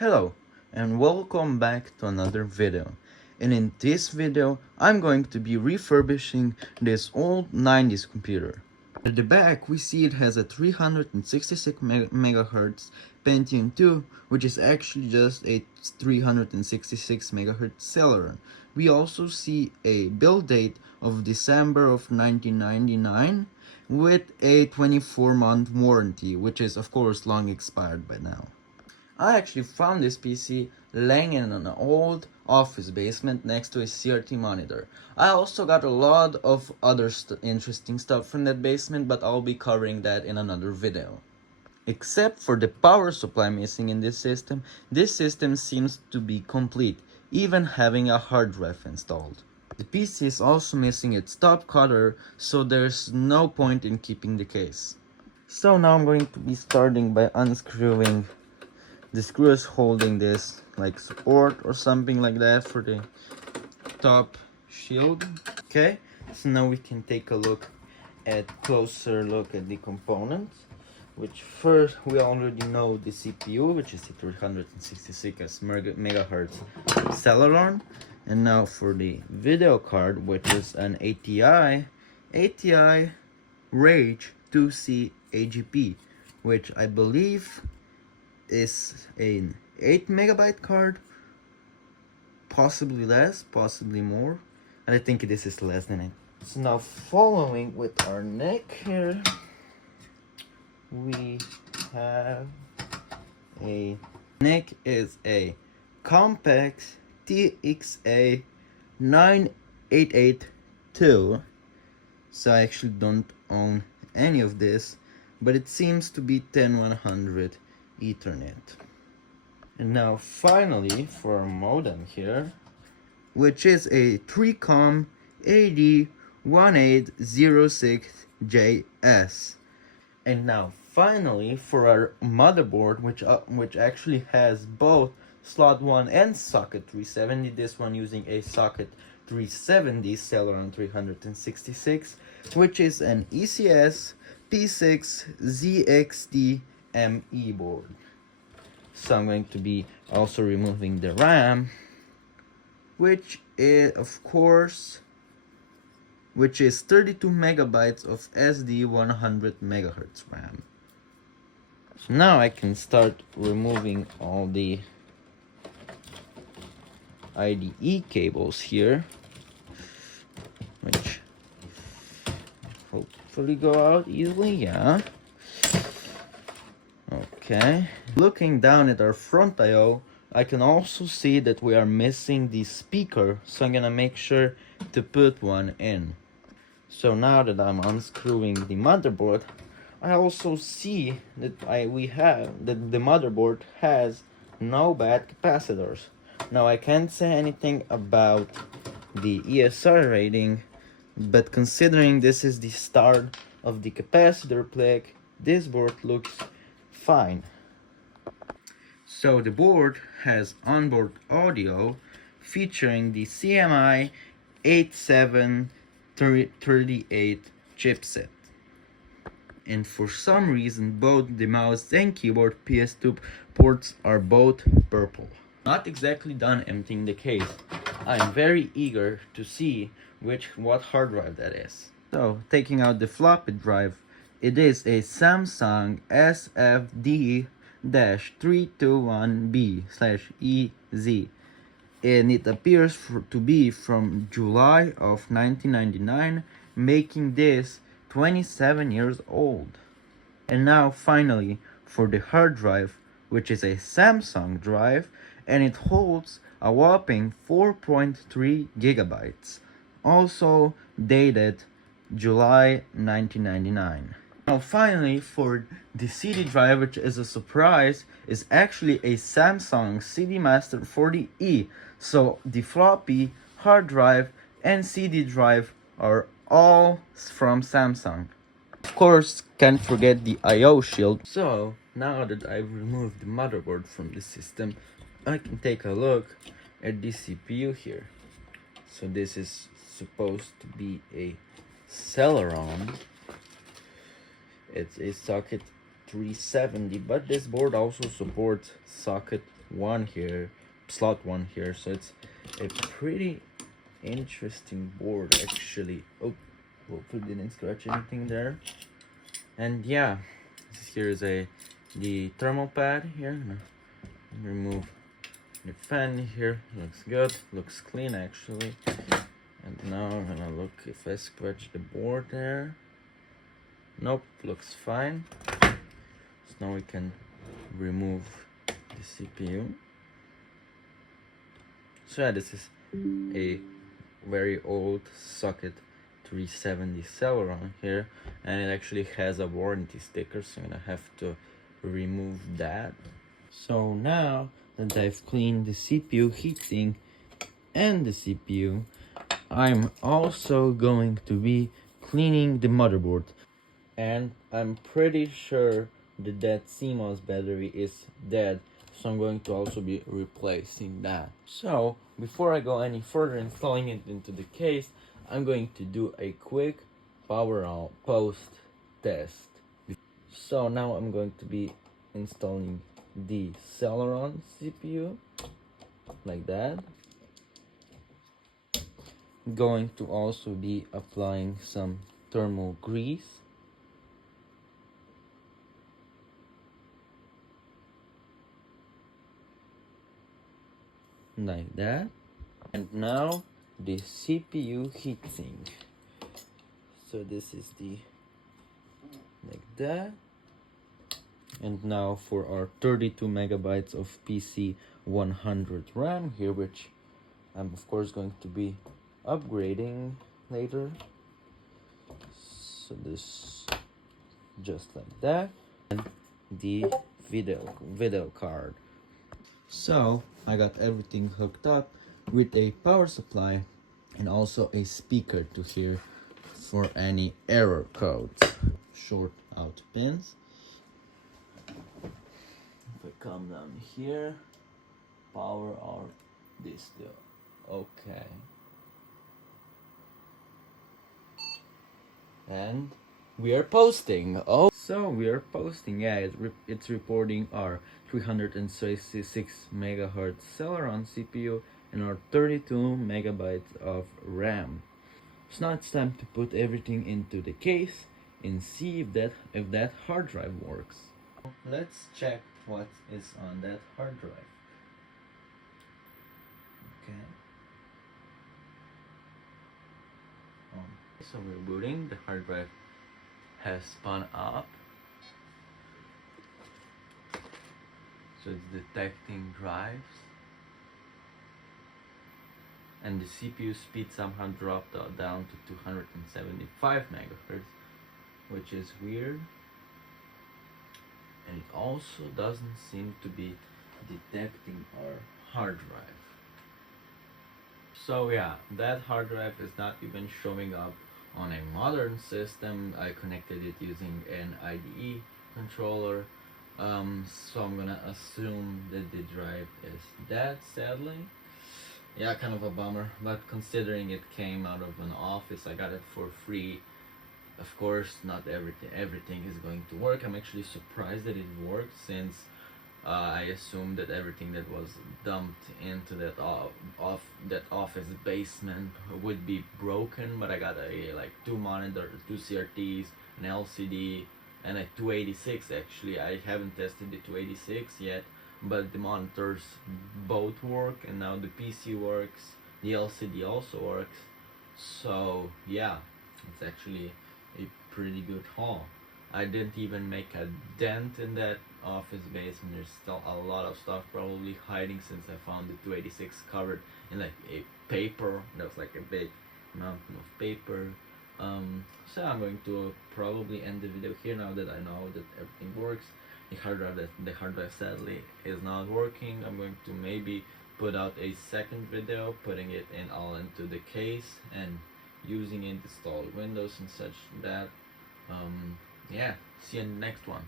Hello and welcome back to another video, and in this video I'm going to be refurbishing this old 90s computer. At the back we see it has a 366 MHz Pentium 2, which is actually just a 366 MHz Celeron. We also see a build date of December of 1999 with a 24-month warranty, which is of course long expired by now. I actually found this PC laying in an old office basement next to a CRT monitor. I also got a lot of other interesting stuff from that basement, but I'll be covering that in another video. Except for the power supply missing in this system seems to be complete, even having a hard drive installed. The PC is also missing its top cutter, so there's no point in keeping the case. So now I'm going to be starting by unscrewing the screws holding this like support or something like that for the top shield. Okay, so now we can take a closer look at the components, which first we already know the CPU, which is the 366 megahertz Celeron, and now for the video card, which is an ATI Rage 2C AGP, which I believe is an 8 megabyte card, possibly less, possibly more, and I think this is less than it. So now following with our neck here, we have a neck is a Compex TXA 9882. So I actually don't own any of this, but it seems to be 10100 Ethernet. And now finally for our modem here, which is a 3Com AD1806JS. And now finally for our motherboard, which actually has both slot 1 and socket 370, this one using a socket 370 Celeron 366, which is an ECS P6 ZXT board. So I'm going to be also removing the RAM, which is 32 megabytes of SD 100 megahertz RAM. So now I can start removing all the IDE cables here, which hopefully go out easily. Yeah. Okay. Looking down at our front I/O, I can also see that we are missing the speaker, so I'm gonna make sure to put one in. So now that I'm unscrewing the motherboard, I also see that the motherboard has no bad capacitors. Now I can't say anything about the ESR rating, but considering this is the start of the capacitor plague, this board looks fine. So the board has onboard audio featuring the CMI 8738 chipset. And for some reason both the mouse and keyboard PS2 ports are both purple. Not exactly done emptying the case. I'm very eager to see what hard drive that is. So taking out the floppy drive, it is a Samsung SFD-321B/EZ, and it appears to be from July of 1999, making this 27 years old. And now finally for the hard drive, which is a Samsung drive, and it holds a whopping 4.3 gigabytes, also dated July 1999. Now finally for the CD drive, which is a surprise, is actually a Samsung CD Master 40E. So the floppy, hard drive, and CD drive are all from Samsung. Of course, can't forget the I/O shield. So now that I've removed the motherboard from the system, I can take a look at the CPU here. So this is supposed to be a Celeron. It's a socket 370, but this board also supports socket one here, slot one here, so it's a pretty interesting board actually. Oh, hopefully didn't scratch anything there. And yeah, here's the thermal pad here. Remove the fan here. Looks good, looks clean actually. And now I'm gonna look if I scratch the board there. Nope, looks fine. So now we can remove the CPU. So yeah, this is a very old socket 370 Celeron here, and it actually has a warranty sticker, so I'm gonna have to remove that. So now that I've cleaned the CPU heatsink and the CPU, I'm also going to be cleaning the motherboard. And I'm pretty sure that CMOS battery is dead, so I'm going to also be replacing that. So before I go any further installing it into the case, I'm going to do a quick power on post test. So now I'm going to be installing the Celeron CPU like that. Going to also be applying some thermal grease. Like that. And now the CPU heatsink. So this is the like that. And now for our 32 megabytes of PC 100 RAM here, which I'm of course going to be upgrading later. So this just like that. And the video card. So I got everything hooked up with a power supply and also a speaker to hear for any error codes. Short out pins. If I come down here, power out this still. Okay. And we are posting. Oh, so we are posting. Yeah, it's reporting our 366 megahertz Celeron CPU and our 32 megabytes of RAM. So now it's time to put everything into the case and see if that hard drive works. Let's check what is on that hard drive. Okay. So we're booting. The hard drive has spun up. So it's detecting drives. And the CPU speed somehow dropped down to 275 megahertz, which is weird. And it also doesn't seem to be detecting our hard drive. So yeah, that hard drive is not even showing up on a modern system. I connected it using an IDE controller. So I'm gonna assume that the drive is dead, sadly. Yeah, kind of a bummer, but considering it came out of an office, I got it for free. Of course, not everything is going to work. I'm actually surprised that it worked, since I assumed that everything that was dumped into that office basement would be broken, but I got a like two CRTs, an LCD, and a 286 actually. I haven't tested the 286 yet, but the monitors both work, and now the PC works, the LCD also works. So yeah, it's actually a pretty good haul. I didn't even make a dent in that office basement. There's still a lot of stuff probably hiding, since I found the 286 covered in like a paper. That was like a big mountain of paper. So I'm going to probably end the video here now that I know that everything works. The hard drive sadly is not working. I'm going to maybe put out a second video putting it in all into the case and using it to install Windows and such that. Yeah, see you in the next one.